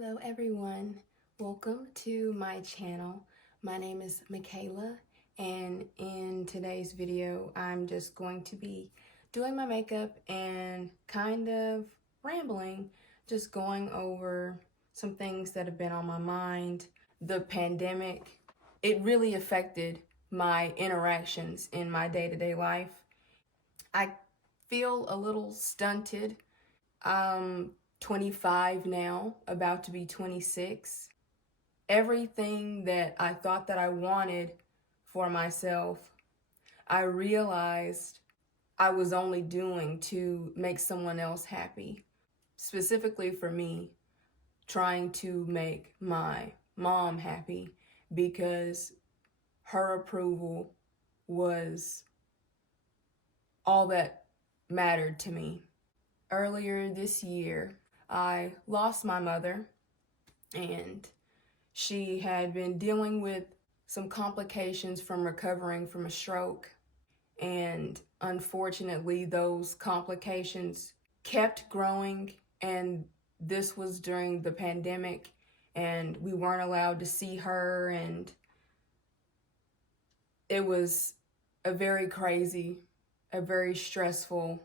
Hello everyone, welcome to my channel. My name is Michaela, and in today's video I'm just going to be doing my makeup and kind of rambling, just going over some things that have been on my mind. The pandemic, it really affected my interactions in my day-to-day life. I feel a little stunted. 25 now, about to be 26. Everything that I thought that I wanted for myself, I realized I was only doing to make someone else happy. Specifically for me, trying to make my mom happy because her approval was all that mattered to me. Earlier this year, I lost my mother, and she had been dealing with some complications from recovering from a stroke. And unfortunately, those complications kept growing, and this was during the pandemic, and we weren't allowed to see her, and it was a very crazy, a very stressful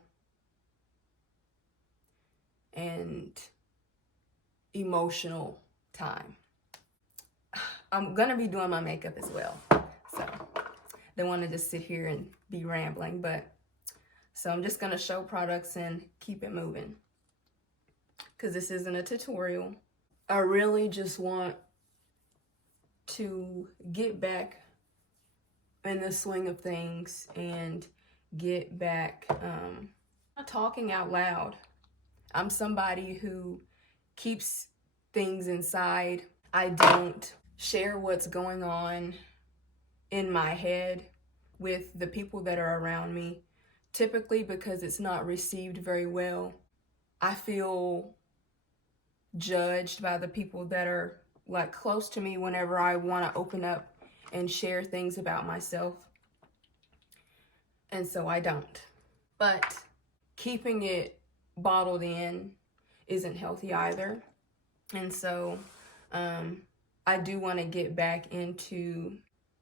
and emotional time. I'm gonna be doing my makeup as well, so don't want to just sit here and be rambling, so I'm just gonna show products and keep it moving because this isn't a tutorial. I really just want to get back in the swing of things and get back talking out loud. I'm somebody who keeps things inside. I don't share what's going on in my head with the people that are around me, typically because it's not received very well. I feel judged by the people that are like close to me whenever I want to open up and share things about myself. And so I don't. But keeping it bottled in isn't healthy either. And so I do want to get back into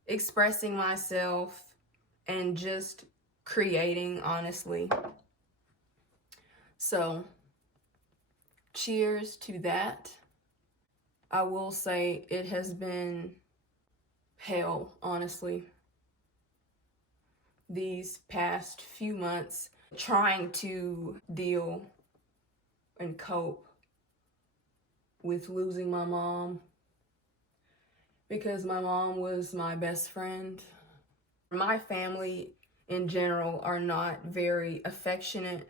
expressing myself and just creating, honestly. So cheers to that. I will say it has been hell, honestly, these past few months, trying to deal and cope with losing my mom, because my mom was my best friend. My family in general are not very affectionate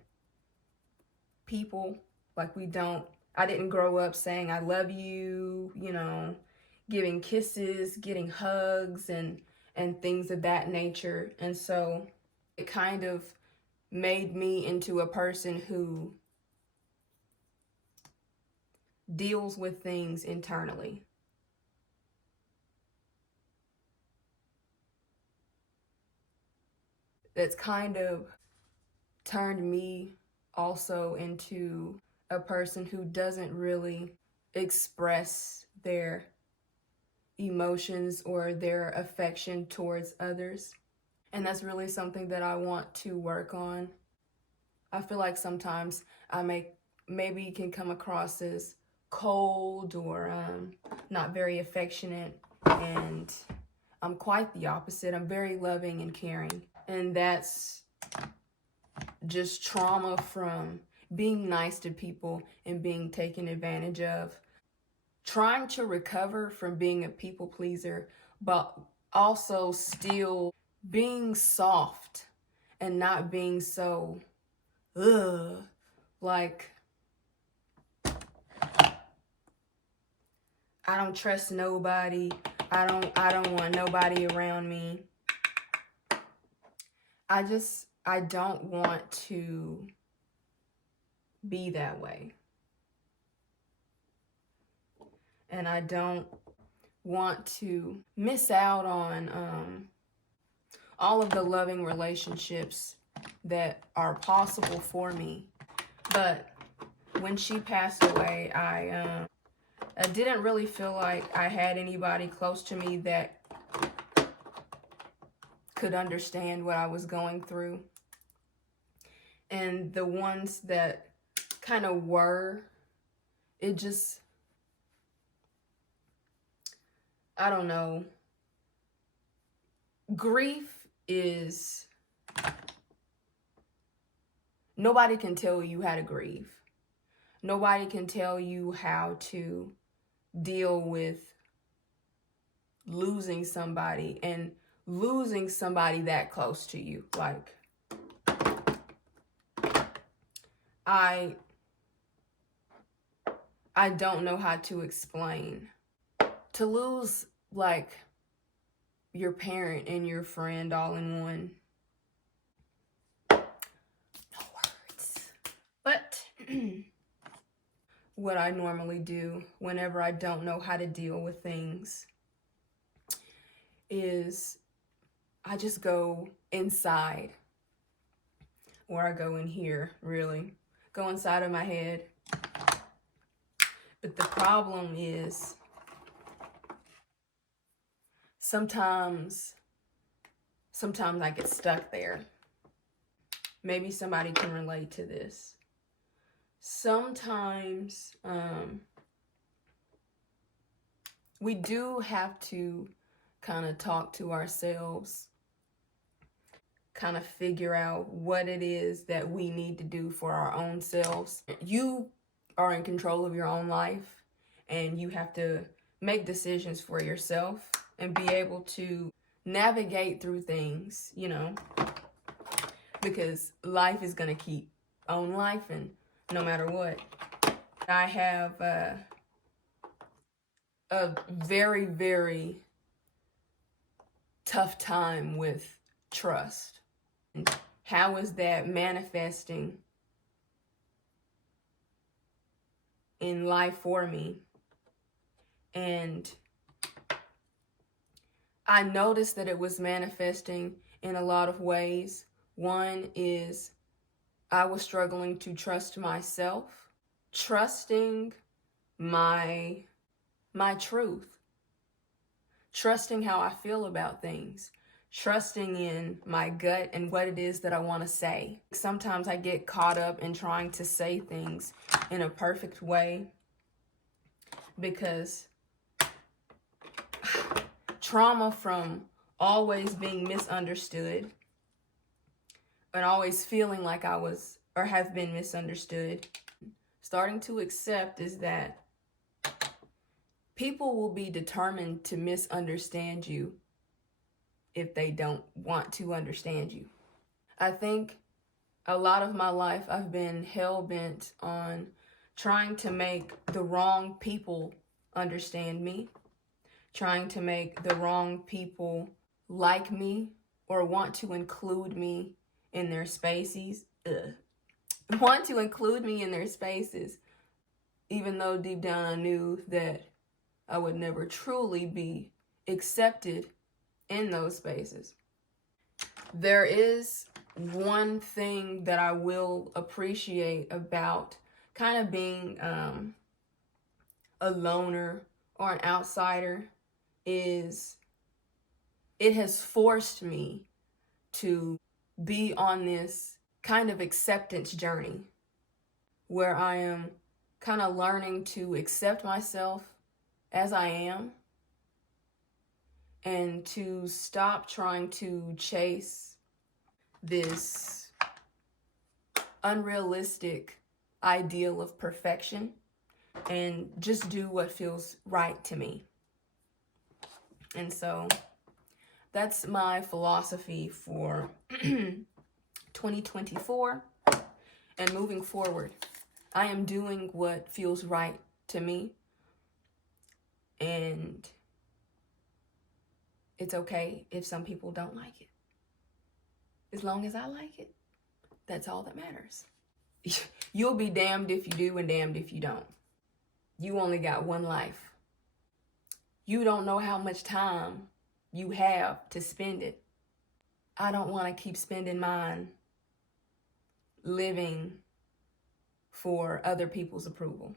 people. Like, I didn't grow up saying I love you, giving kisses, getting hugs and things of that nature. And so it kind of made me into a person who deals with things internally. That's kind of turned me also into a person who doesn't really express their emotions or their affection towards others. And that's really something that I want to work on. I feel like sometimes I maybe can come across as cold or not very affectionate, and I'm quite the opposite. I'm very loving and caring, and that's just trauma from being nice to people and being taken advantage of. Trying to recover from being a people pleaser, but also still being soft and not being so like, I don't trust nobody. I don't want nobody around me. I don't want to be that way. And I don't want to miss out on all of the loving relationships that are possible for me. But when she passed away, I didn't really feel like I had anybody close to me that could understand what I was going through. And the ones that kind of were, it just, I don't know. Grief is, nobody can tell you how to grieve. Nobody can tell you how to deal with losing somebody, and losing somebody that close to you. Like, I don't know how to explain. To lose, like, your parent and your friend all in one. No words. But what I normally do whenever I don't know how to deal with things is I just go inside, or I go in here, really. Go inside of my head. But the problem is sometimes I get stuck there. Maybe somebody can relate to this. Sometimes we do have to kind of talk to ourselves, kind of figure out what it is that we need to do for our own selves. You are in control of your own life, and you have to make decisions for yourself and be able to navigate through things, you know, because life is going to keep on life, and no matter what. I have a very, very tough time with trust. And how is that manifesting in life for me? And I noticed that it was manifesting in a lot of ways. One is I was struggling to trust myself, trusting my truth, trusting how I feel about things, trusting in my gut and what it is that I want to say. Sometimes I get caught up in trying to say things in a perfect way because trauma from always being misunderstood and always feeling like I was or have been misunderstood, starting to accept is that people will be determined to misunderstand you if they don't want to understand you. I think a lot of my life I've been hell-bent on trying to make the wrong people understand me, trying to make the wrong people like me or want to include me in their spaces. Want to include me in their spaces, even though deep down I knew that I would never truly be accepted in those spaces. There is one thing that I will appreciate about kind of being a loner or an outsider is it has forced me to be on this kind of acceptance journey where I am kind of learning to accept myself as I am and to stop trying to chase this unrealistic ideal of perfection and just do what feels right to me. And so that's my philosophy for 2024 and moving forward. I am doing what feels right to me, and it's okay if some people don't like it. As long as I like it, that's all that matters. You'll be damned if you do and damned if you don't. You only got one life. You don't know how much time you have to spend it. I don't want to keep spending mine living for other people's approval.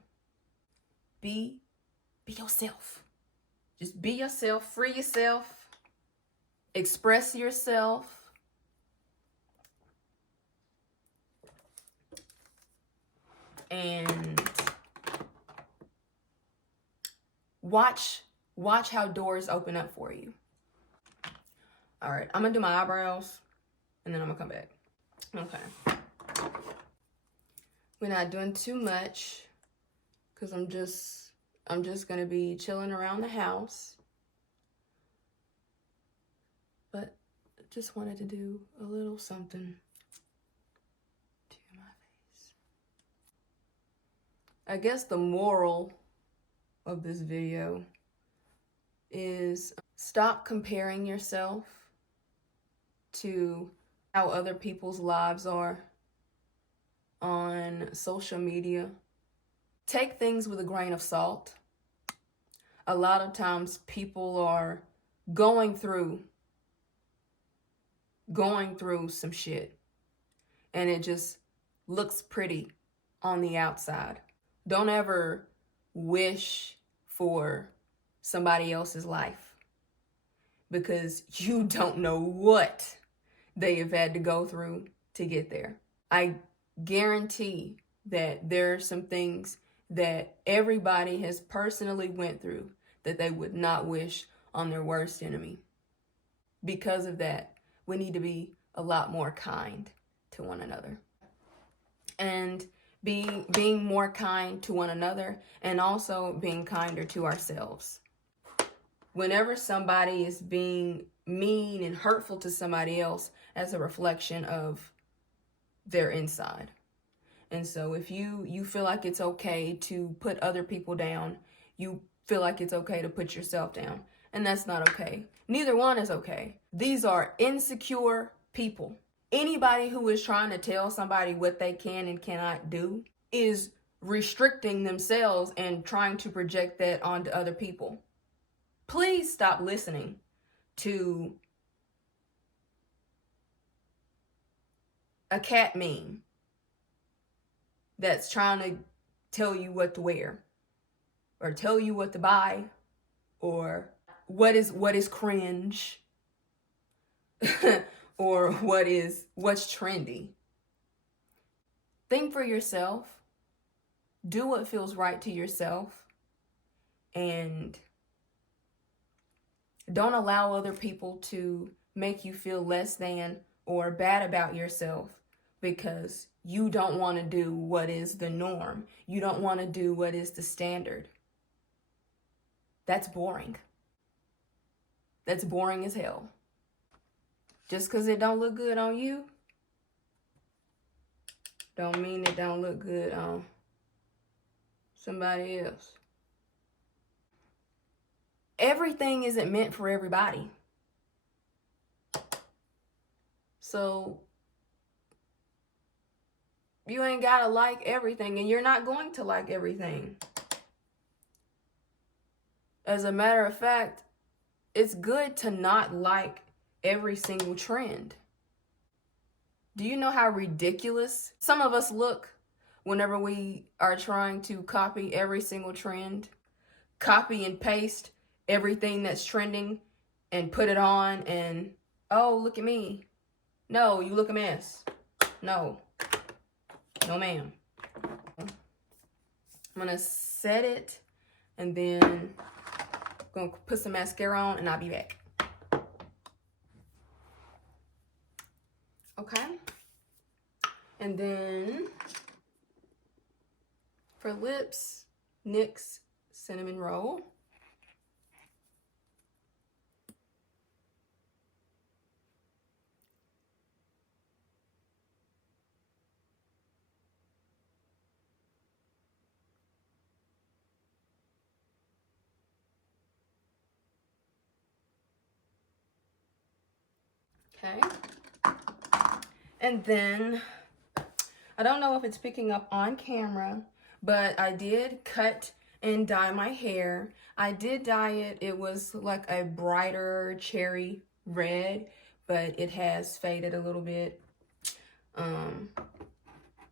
Be Be yourself. Just be yourself, free yourself, express yourself. And watch how doors open up for you. All right, I'm gonna do my eyebrows and then I'm gonna come back. Okay. We're not doing too much because I'm just gonna be chilling around the house. But just wanted to do a little something to my face. I guess the moral of this video is stop comparing yourself to how other people's lives are on social media. Take things with a grain of salt. A lot of times people are going through some shit and it just looks pretty on the outside. Don't ever wish for somebody else's life because you don't know what they have had to go through to get there. I guarantee that there are some things that everybody has personally went through that they would not wish on their worst enemy. Because of that, we need to be a lot more kind to one another. And being more kind to one another and also being kinder to ourselves. Whenever somebody is being mean and hurtful to somebody else, that's a reflection of their inside. And so if you feel like it's okay to put other people down, you feel like it's okay to put yourself down. And that's not okay. Neither one is okay. These are insecure people. Anybody who is trying to tell somebody what they can and cannot do is restricting themselves and trying to project that onto other people. Please stop listening to a cat meme that's trying to tell you what to wear or tell you what to buy or what is cringe or what's trendy. Think for yourself. Do what feels right to yourself. And don't allow other people to make you feel less than or bad about yourself because you don't want to do what is the norm. You don't want to do what is the standard. That's boring. That's boring as hell. Just because it don't look good on you, don't mean it don't look good on somebody else. Everything isn't meant for everybody. So you ain't gotta like everything, and you're not going to like everything. As a matter of fact, it's good to not like every single trend. Do you know how ridiculous some of us look whenever we are trying to copy every single trend? Copy and paste everything that's trending and put it on and, oh, look at me. No, you look a mess. No. No, ma'am. I'm going to set it and then I'm going to put some mascara on and I'll be back. Okay. And then for lips, NYX Cinnamon Roll. Okay. And then, I don't know if it's picking up on camera, but I did cut and dye my hair. I did dye it. It was like a brighter cherry red, but it has faded a little bit.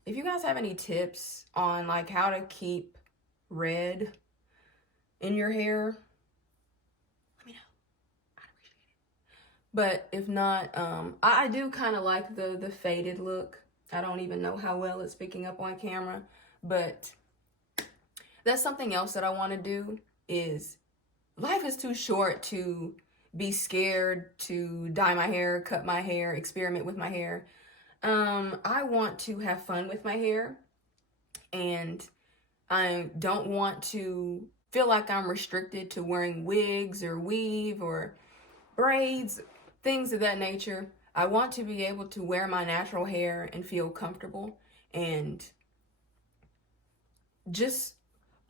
If you guys have any tips on like how to keep red in your hair, let me know. I'd appreciate it. But if not, I do kind of like the faded look. I don't even know how well it's picking up on camera, but that's something else that I want to do. Is life is too short to be scared to dye my hair, cut my hair, experiment with my hair. I want to have fun with my hair, and I don't want to feel like I'm restricted to wearing wigs or weave or braids, things of that nature. I want to be able to wear my natural hair and feel comfortable, and just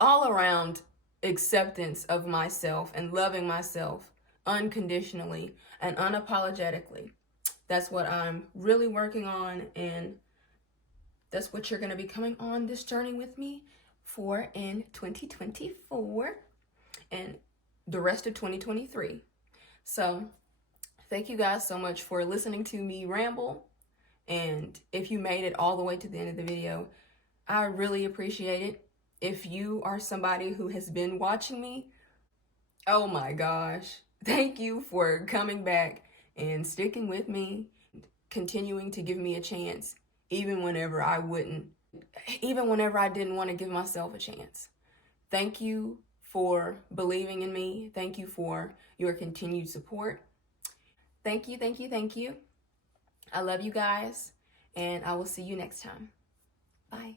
all around acceptance of myself and loving myself unconditionally and unapologetically. That's what I'm really working on, and that's what you're going to be coming on this journey with me for in 2024 and the rest of 2023. So thank you guys so much for listening to me ramble. And if you made it all the way to the end of the video, I really appreciate it. If you are somebody who has been watching me, oh my gosh, thank you for coming back and sticking with me, continuing to give me a chance, even whenever I didn't want to give myself a chance. Thank you for believing in me. Thank you for your continued support. Thank you, thank you, thank you. I love you guys, and I will see you next time. Bye.